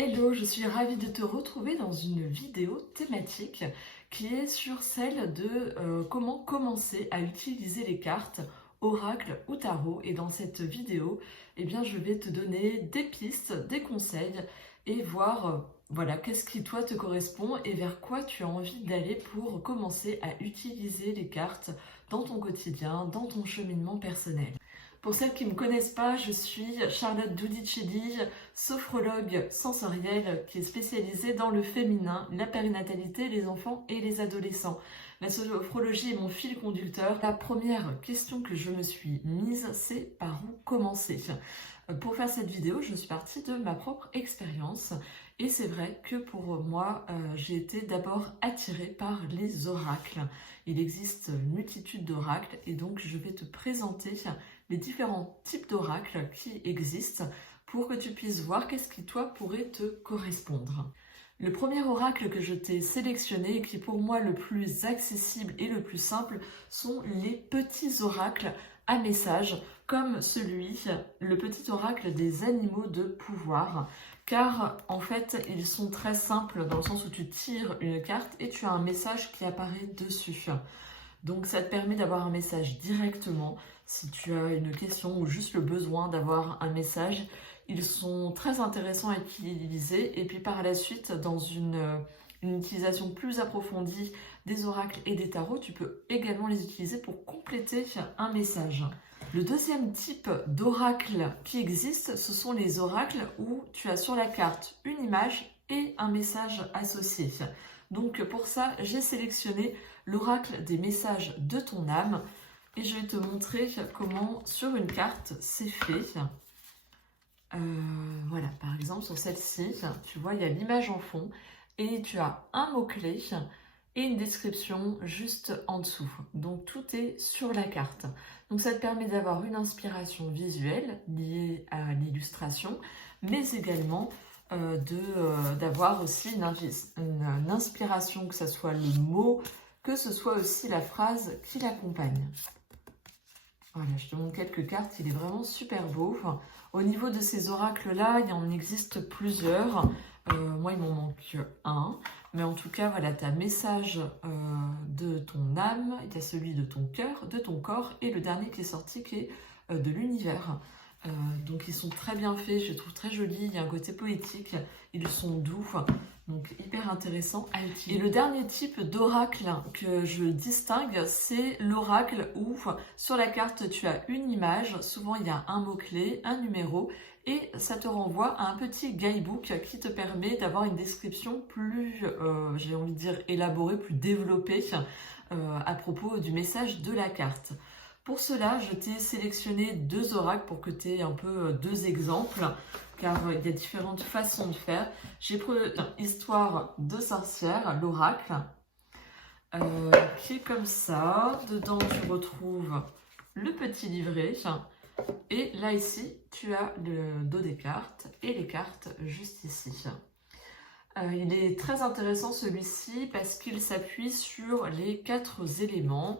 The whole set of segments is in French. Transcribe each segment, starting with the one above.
Hello, je suis ravie de te retrouver dans une vidéo thématique qui est sur celle de comment commencer à utiliser les cartes oracle ou tarot. Et dans cette vidéo, eh bien, je vais te donner des pistes, des conseils et voir voilà, qu'est-ce qui toi te correspond et vers quoi tu as envie d'aller pour commencer à utiliser les cartes dans ton quotidien, dans ton cheminement personnel. Pour celles qui ne me connaissent pas, je suis Charlotte Doudicelli, sophrologue sensorielle qui est spécialisée dans le féminin, la périnatalité, les enfants et les adolescents. La sophrologie est mon fil conducteur. La première question que je me suis mise, c'est par où commencer. Pour faire cette vidéo, je suis partie de ma propre expérience et c'est vrai que pour moi, j'ai été d'abord attirée par les oracles. Il existe une multitude d'oracles et donc je vais te présenter les différents types d'oracles qui existent pour que tu puisses voir qu'est-ce qui toi pourrait te correspondre. Le premier oracle que je t'ai sélectionné et qui est pour moi le plus accessible et le plus simple sont les petits oracles à message comme celui, le petit oracle des animaux de pouvoir, car en fait ils sont très simples dans le sens où tu tires une carte et tu as un message qui apparaît dessus. Donc ça te permet d'avoir un message directement si tu as une question ou juste le besoin d'avoir un message. Ils sont très intéressants à utiliser et puis par la suite dans une utilisation plus approfondie des oracles et des tarots, tu peux également les utiliser pour compléter un message. Le deuxième type d'oracle qui existe, ce sont les oracles où tu as sur la carte une image et un message associé. Donc pour ça, j'ai sélectionné l'oracle des messages de ton âme et je vais te montrer comment sur une carte c'est fait. Voilà, par exemple sur celle-ci, tu vois, il y a l'image en fond et tu as un mot-clé et une description juste en dessous. Donc tout est sur la carte. Donc ça te permet d'avoir une inspiration visuelle liée à l'illustration, mais également d'avoir aussi une inspiration, que ce soit le mot, que ce soit aussi la phrase qui l'accompagne. Voilà, je te montre quelques cartes, il est vraiment super beau. Au niveau de ces oracles-là, il en existe plusieurs. Moi, il m'en manque un. Mais en tout cas, voilà, tu as message de ton âme, tu as celui de ton cœur, de ton corps, et le dernier qui est sorti qui est de l'univers. Donc ils sont très bien faits, je les trouve très jolis, il y a un côté poétique, ils sont doux, donc hyper intéressant à utiliser. Et le dernier type d'oracle que je distingue, c'est l'oracle où sur la carte tu as une image, souvent il y a un mot-clé, un numéro, et ça te renvoie à un petit guidebook qui te permet d'avoir une description plus, j'ai envie de dire, élaborée, plus développée à propos du message de la carte. Pour cela, je t'ai sélectionné deux oracles pour que tu aies un peu deux exemples, car il y a différentes façons de faire. J'ai pris Histoire de sorcière, l'oracle, qui est comme ça. Dedans, tu retrouves le petit livret. Et là, ici, tu as le dos des cartes et les cartes juste ici. Il est très intéressant celui-ci parce qu'il s'appuie sur les 4 éléments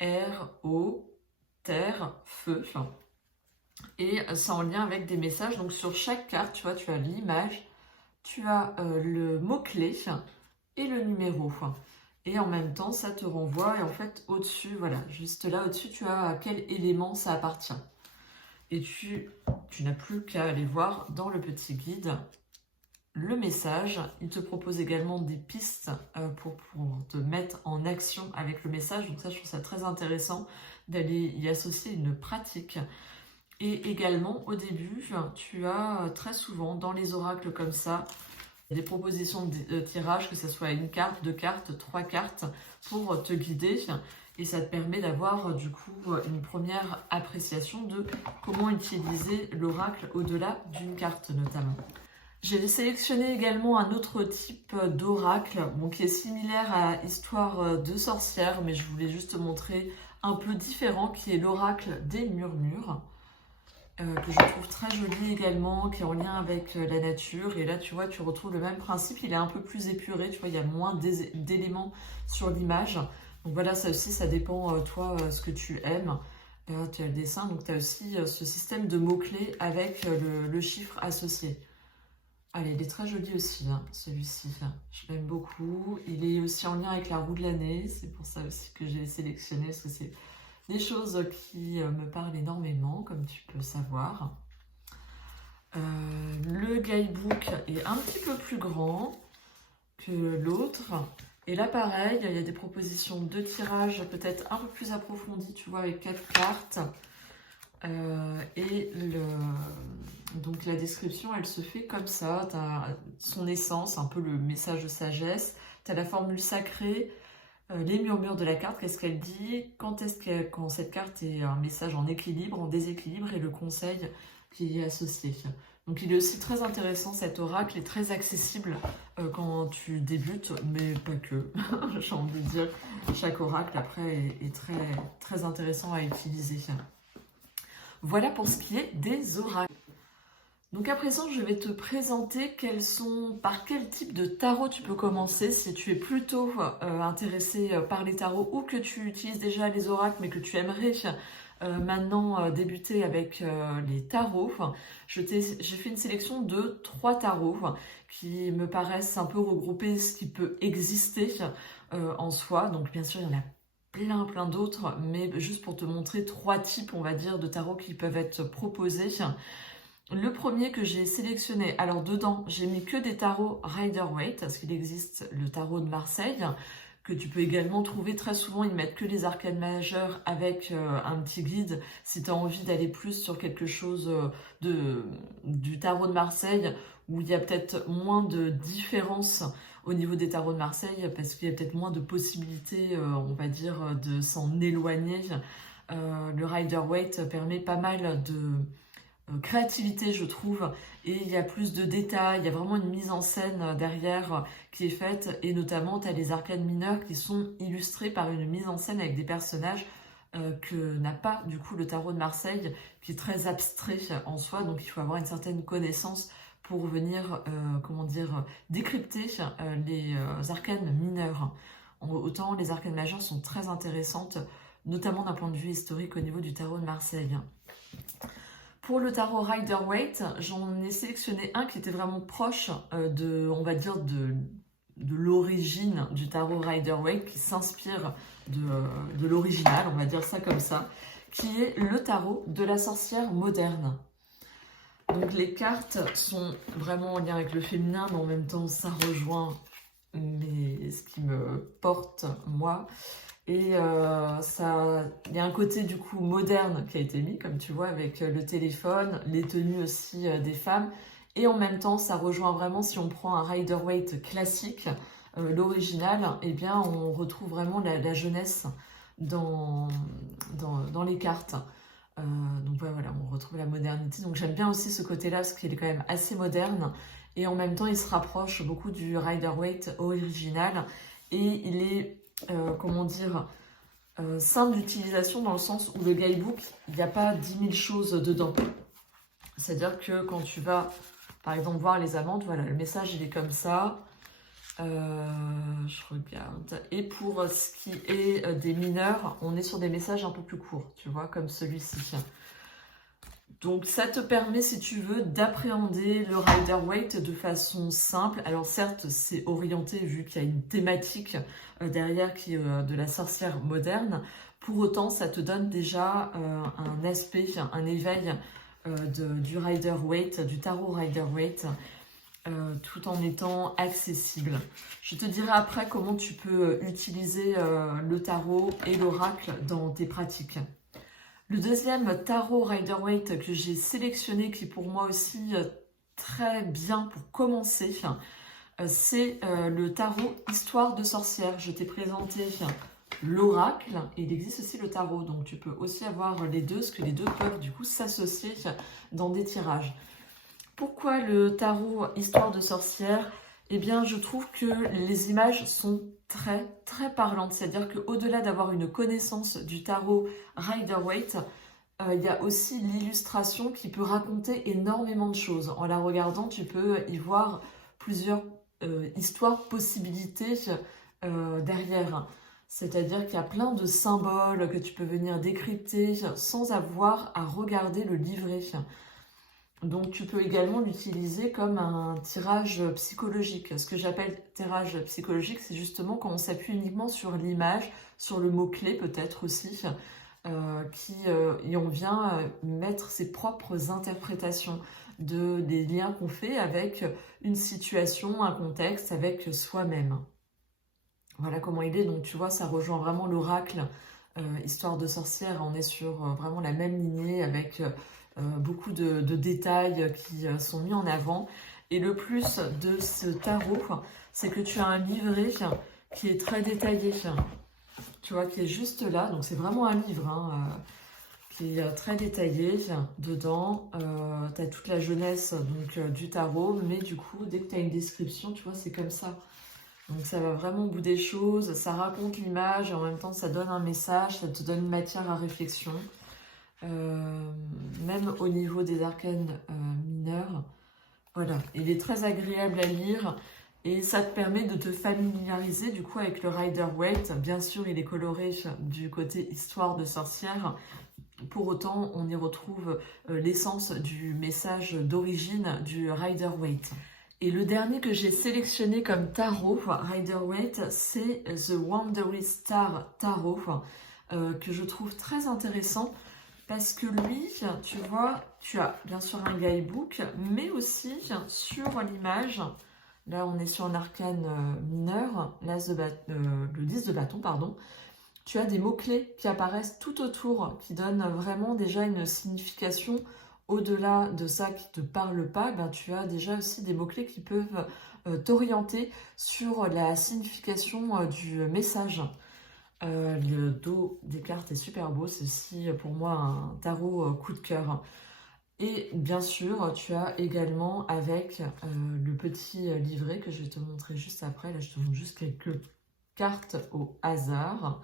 air, eau, terre, feu, et c'est en lien avec des messages. Donc sur chaque carte, tu vois, tu as l'image, tu as le mot-clé et le numéro. Et en même temps, ça te renvoie, et en fait, au-dessus, voilà, juste là, au-dessus, tu as à quel élément ça appartient. Et tu n'as plus qu'à aller voir dans le petit guide le message. Il te propose également des pistes pour te mettre en action avec le message. Donc ça, je trouve ça très intéressant d'aller y associer une pratique. Et également, au début, tu as très souvent dans les oracles comme ça, des propositions de tirage, que ce soit une carte, 2 cartes, 3 cartes, pour te guider. Et ça te permet d'avoir du coup une première appréciation de comment utiliser l'oracle au-delà d'une carte notamment. J'ai sélectionné également un autre type d'oracle qui est similaire à Histoire de sorcière, mais je voulais juste te montrer un peu différent, qui est l'oracle des murmures, que je trouve très joli également, qui est en lien avec la nature. Et là, tu vois, tu retrouves le même principe, il est un peu plus épuré, tu vois, il y a moins d'éléments sur l'image. Donc voilà, ça aussi, ça dépend, toi, ce que tu aimes. Là, tu as le dessin, donc tu as aussi ce système de mots-clés avec le chiffre associé. Allez, il est très joli aussi, hein, celui-ci. Je l'aime beaucoup. Il est aussi en lien avec la roue de l'année. C'est pour ça aussi que j'ai sélectionné, parce que c'est des choses qui me parlent énormément, comme tu peux savoir. Le guidebook est un petit peu plus grand que l'autre. Et là, pareil, il y a des propositions de tirage peut-être un peu plus approfondies, tu vois, avec 4 cartes. Donc la description, elle se fait comme ça. Tu as son essence, un peu le message de sagesse. Tu as la formule sacrée, les murmures de la carte, qu'est-ce qu'elle dit, quand cette carte est un message en équilibre, en déséquilibre, et le conseil qui y est associé. Donc il est aussi très intéressant, cet oracle est très accessible quand tu débutes, mais pas que. J'ai envie de dire, chaque oracle après est très, très intéressant à utiliser. Voilà pour ce qui est des oracles. Donc à présent, je vais te présenter par quel type de tarot tu peux commencer si tu es plutôt intéressé par les tarots ou que tu utilises déjà les oracles mais que tu aimerais maintenant débuter avec les tarots. J'ai fait une sélection de 3 tarots qui me paraissent un peu regrouper ce qui peut exister en soi. Donc bien sûr, il y en a plein d'autres, mais juste pour te montrer 3 types, on va dire, de tarots qui peuvent être proposés. Le premier que j'ai sélectionné, alors dedans, j'ai mis que des tarots Rider-Waite, parce qu'il existe le tarot de Marseille, que tu peux également trouver très souvent. Ils mettent que les arcanes majeures avec un petit guide, si tu as envie d'aller plus sur quelque chose du tarot de Marseille, où il y a peut-être moins de différence au niveau des tarots de Marseille, parce qu'il y a peut-être moins de possibilités, on va dire, de s'en éloigner. Le Rider-Waite permet pas mal de créativité, je trouve, et il y a plus de détails, il y a vraiment une mise en scène derrière qui est faite, et notamment tu as les arcanes mineures qui sont illustrées par une mise en scène avec des personnages que n'a pas du coup le tarot de Marseille, qui est très abstrait en soi, donc il faut avoir une certaine connaissance pour venir, comment dire, décrypter les arcanes mineures. Autant les arcanes majeures sont très intéressantes, notamment d'un point de vue historique au niveau du tarot de Marseille. Pour le tarot Rider-Waite, j'en ai sélectionné un qui était vraiment proche on va dire, de l'origine du tarot Rider-Waite, qui s'inspire de l'original, on va dire ça comme ça, qui est le tarot de la sorcière moderne. Donc les cartes sont vraiment en lien avec le féminin, mais en même temps ça rejoint ce qui me porte moi. Et il y a un côté du coup moderne qui a été mis, comme tu vois, avec le téléphone, les tenues aussi des femmes. Et en même temps, ça rejoint vraiment, si on prend un Rider-Waite classique, l'original, eh bien on retrouve vraiment la jeunesse dans les cartes. Donc voilà, on retrouve la modernité. Donc j'aime bien aussi ce côté-là, parce qu'il est quand même assez moderne. Et en même temps, il se rapproche beaucoup du Rider-Waite original. Et il est, comment dire, simple d'utilisation dans le sens où le guidebook, il n'y a pas 10 000 choses dedans. C'est-à-dire que quand tu vas, par exemple, voir les amantes, voilà, le message, il est comme ça. Je regarde. Et pour ce qui est des mineurs, on est sur des messages un peu plus courts, tu vois, comme celui-ci. Donc ça te permet, si tu veux, d'appréhender le Rider-Waite de façon simple. Alors certes, c'est orienté vu qu'il y a une thématique derrière qui est de la sorcière moderne. Pour autant, ça te donne déjà un aspect, un éveil du Rider-Waite, du tarot Rider-Waite, tout en étant accessible. Je te dirai après comment tu peux utiliser le tarot et l'oracle dans tes pratiques. Le deuxième tarot Rider-Waite que j'ai sélectionné, qui est pour moi aussi très bien pour commencer, c'est le tarot Histoire de sorcière. Je t'ai présenté l'oracle et il existe aussi le tarot. Donc tu peux aussi avoir les deux, parce que les deux peuvent du coup s'associer dans des tirages. Pourquoi le tarot Histoire de sorcière? Eh bien, je trouve que les images sont très parlantes. C'est-à-dire qu'au-delà d'avoir une connaissance du tarot Rider-Waite, il y a aussi l'illustration qui peut raconter énormément de choses. En la regardant, tu peux y voir plusieurs histoires, possibilités derrière. C'est-à-dire qu'il y a plein de symboles que tu peux venir décrypter sans avoir à regarder le livret. Donc tu peux également l'utiliser comme un tirage psychologique. Ce que j'appelle tirage psychologique, c'est justement quand on s'appuie uniquement sur l'image, sur le mot-clé peut-être aussi, et on vient mettre ses propres interprétations des liens qu'on fait avec une situation, un contexte, avec soi-même. Voilà comment il est. Donc tu vois, ça rejoint vraiment l'oracle, histoire de sorcière. On est sur vraiment la même lignée avec beaucoup de détails qui sont mis en avant. Et le plus de ce tarot, c'est que tu as un livret qui est très détaillé. Tu vois, qui est juste là. Donc c'est vraiment un livre qui est très détaillé. Dedans, tu as toute la jeunesse du tarot. Mais du coup, dès que tu as une description, tu vois, c'est comme ça. Donc ça va vraiment au bout des choses, ça raconte l'image et en même temps ça donne un message, ça te donne une matière à réflexion. Même au niveau des arcanes mineurs. Voilà, il est très agréable à lire et ça te permet de te familiariser du coup avec le Rider-Waite. Bien sûr, il est coloré du côté histoire de sorcière. Pour autant, on y retrouve l'essence du message d'origine du Rider-Waite. Et le dernier que j'ai sélectionné comme tarot, Rider-Waite, c'est The Wandering Star Tarot, que je trouve très intéressant parce que lui, tu vois, tu as bien sûr un guidebook, mais aussi sur l'image, là on est sur un arcane mineur, le 10 de bâton, pardon, tu as des mots-clés qui apparaissent tout autour, qui donnent vraiment déjà une signification. Au-delà de ça qui ne te parle pas, ben, tu as déjà aussi des mots-clés qui peuvent t'orienter sur la signification du message. Le dos des cartes est super beau, c'est aussi pour moi un tarot coup de cœur. Et bien sûr, tu as également avec le petit livret que je vais te montrer juste après. Là, je te montre juste quelques cartes au hasard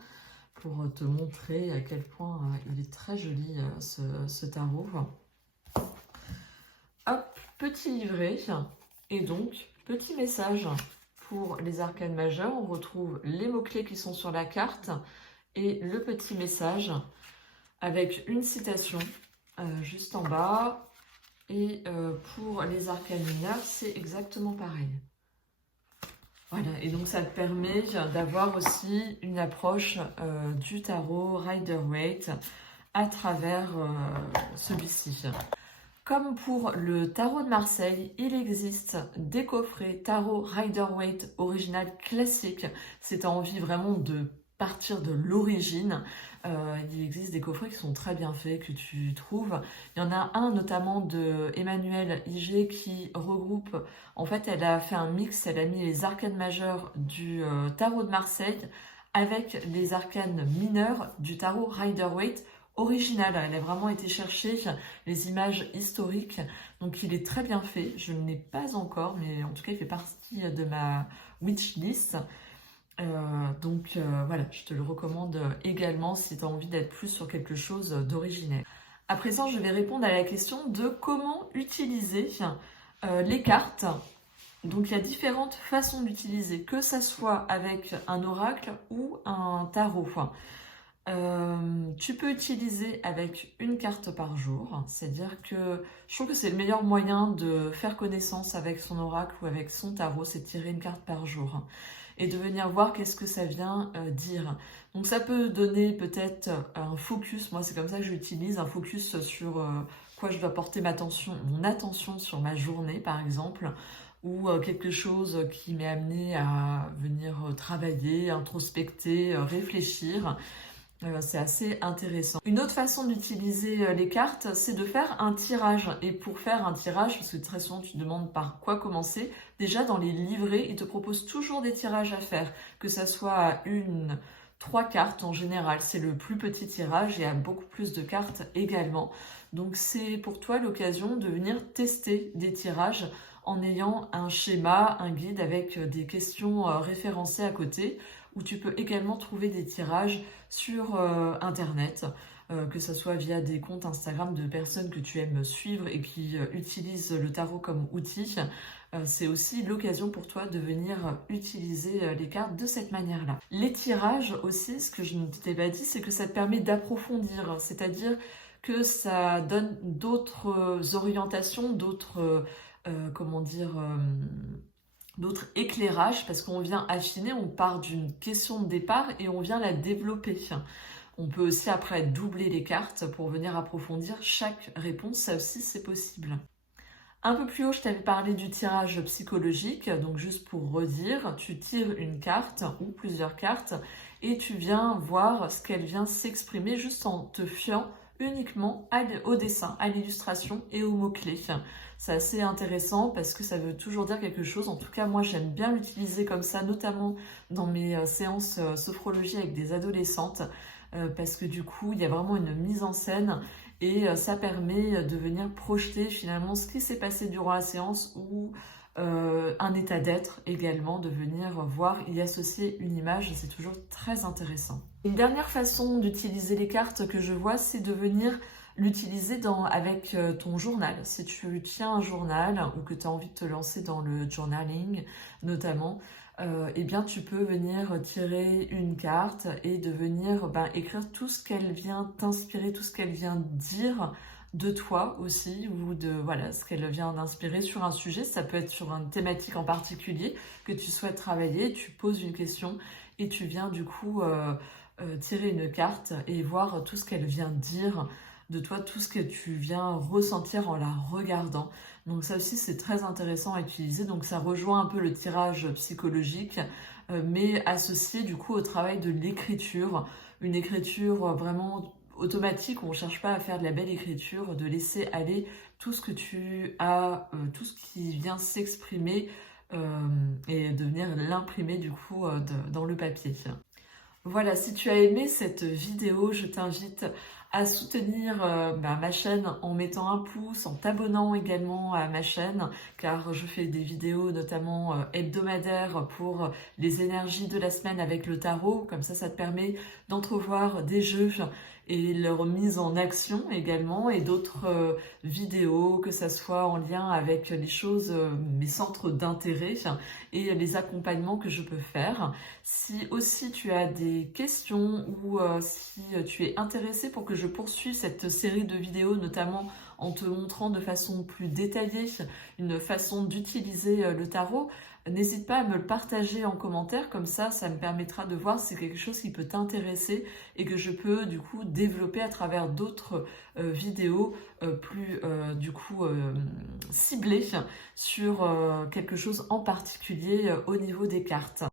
pour te montrer à quel point il est très joli ce tarot. Hop, petit livret et donc petit message pour les arcanes majeures. On retrouve les mots-clés qui sont sur la carte et le petit message avec une citation juste en bas. Et pour les arcanes mineures, c'est exactement pareil. Voilà, et donc ça te permet d'avoir aussi une approche du tarot Rider-Waite à travers celui-ci. Comme pour le tarot de Marseille, il existe des coffrets tarot Rider-Waite original classique. Si tu as envie vraiment de partir de l'origine, il existe des coffrets qui sont très bien faits, que tu trouves. Il y en a un notamment de Emmanuelle IG qui regroupe, en fait elle a fait un mix, elle a mis les arcanes majeures du tarot de Marseille avec les arcanes mineures du tarot Rider-Waite original. Elle a vraiment été chercher les images historiques, donc il est très bien fait. Je ne l'ai pas encore, mais en tout cas il fait partie de ma wishlist. Voilà, je te le recommande également si tu as envie d'être plus sur quelque chose d'original. À présent, je vais répondre à la question de comment utiliser les cartes. Donc il y a différentes façons d'utiliser, que ça soit avec un oracle ou un tarot. Tu peux utiliser avec une carte par jour, c'est-à-dire que je trouve que c'est le meilleur moyen de faire connaissance avec son oracle ou avec son tarot, c'est de tirer une carte par jour et de venir voir qu'est-ce que ça vient dire. Donc ça peut donner peut-être un focus, moi c'est comme ça que j'utilise, un focus sur quoi je dois porter mon attention sur ma journée par exemple, ou quelque chose qui m'est amené à venir travailler, introspecter, réfléchir. C'est assez intéressant. Une autre façon d'utiliser les cartes, c'est de faire un tirage. Et pour faire un tirage, parce que très souvent tu te demandes par quoi commencer, déjà dans les livrets, ils te proposent toujours des tirages à faire. Que ça soit à 3 cartes en général, c'est le plus petit tirage et à beaucoup plus de cartes également. Donc c'est pour toi l'occasion de venir tester des tirages en ayant un schéma, un guide avec des questions référencées à côté, où tu peux également trouver des tirages sur Internet, que ce soit via des comptes Instagram de personnes que tu aimes suivre et qui utilisent le tarot comme outil. C'est aussi l'occasion pour toi de venir utiliser les cartes de cette manière-là. Les tirages aussi, ce que je ne t'ai pas dit, c'est que ça te permet d'approfondir, c'est-à-dire que ça donne d'autres orientations, d'autres, comment dire, d'autres éclairages, parce qu'on vient affiner, on part d'une question de départ et on vient la développer. On peut aussi après doubler les cartes pour venir approfondir chaque réponse, ça aussi c'est possible. Un peu plus haut, je t'avais parlé du tirage psychologique, donc juste pour redire, tu tires une carte ou plusieurs cartes et tu viens voir ce qu'elle vient s'exprimer juste en te fiant uniquement au dessin, à l'illustration et aux mots-clés. C'est assez intéressant parce que ça veut toujours dire quelque chose. En tout cas, moi, j'aime bien l'utiliser comme ça, notamment dans mes séances sophrologie avec des adolescentes, parce que du coup, il y a vraiment une mise en scène et ça permet de venir projeter finalement ce qui s'est passé durant la séance ou un état d'être également, de venir voir, y associer une image, c'est toujours très intéressant. Une dernière façon d'utiliser les cartes que je vois, c'est de venir l'utiliser avec ton journal. Si tu tiens un journal ou que tu as envie de te lancer dans le journaling notamment, eh bien tu peux venir tirer une carte et de venir écrire tout ce qu'elle vient t'inspirer, tout ce qu'elle vient dire de toi aussi, ou de voilà ce qu'elle vient d'inspirer sur un sujet. Ça peut être sur une thématique en particulier que tu souhaites travailler, tu poses une question et tu viens du coup tirer une carte et voir tout ce qu'elle vient dire de toi, tout ce que tu viens ressentir en la regardant. Donc ça aussi c'est très intéressant à utiliser, donc ça rejoint un peu le tirage psychologique, mais associé du coup au travail de l'écriture, une écriture vraiment automatique, où on ne cherche pas à faire de la belle écriture, de laisser aller tout ce que tu as, tout ce qui vient s'exprimer et de venir l'imprimer du coup dans le papier. Voilà, si tu as aimé cette vidéo, je t'invite à soutenir ma chaîne en mettant un pouce, en t'abonnant également à ma chaîne, car je fais des vidéos notamment hebdomadaires pour les énergies de la semaine avec le tarot. Comme ça te permet d'entrevoir des jeux et leur mise en action également, et d'autres vidéos, que ça soit en lien avec les choses, mes centres d'intérêt et les accompagnements que je peux faire. Si aussi tu as des questions ou si tu es intéressé pour que je poursuive cette série de vidéos, notamment en te montrant de façon plus détaillée une façon d'utiliser le tarot, n'hésite pas à me le partager en commentaire, comme ça me permettra de voir si c'est quelque chose qui peut t'intéresser et que je peux du coup développer à travers d'autres vidéos plus du coup ciblées sur quelque chose en particulier au niveau des cartes.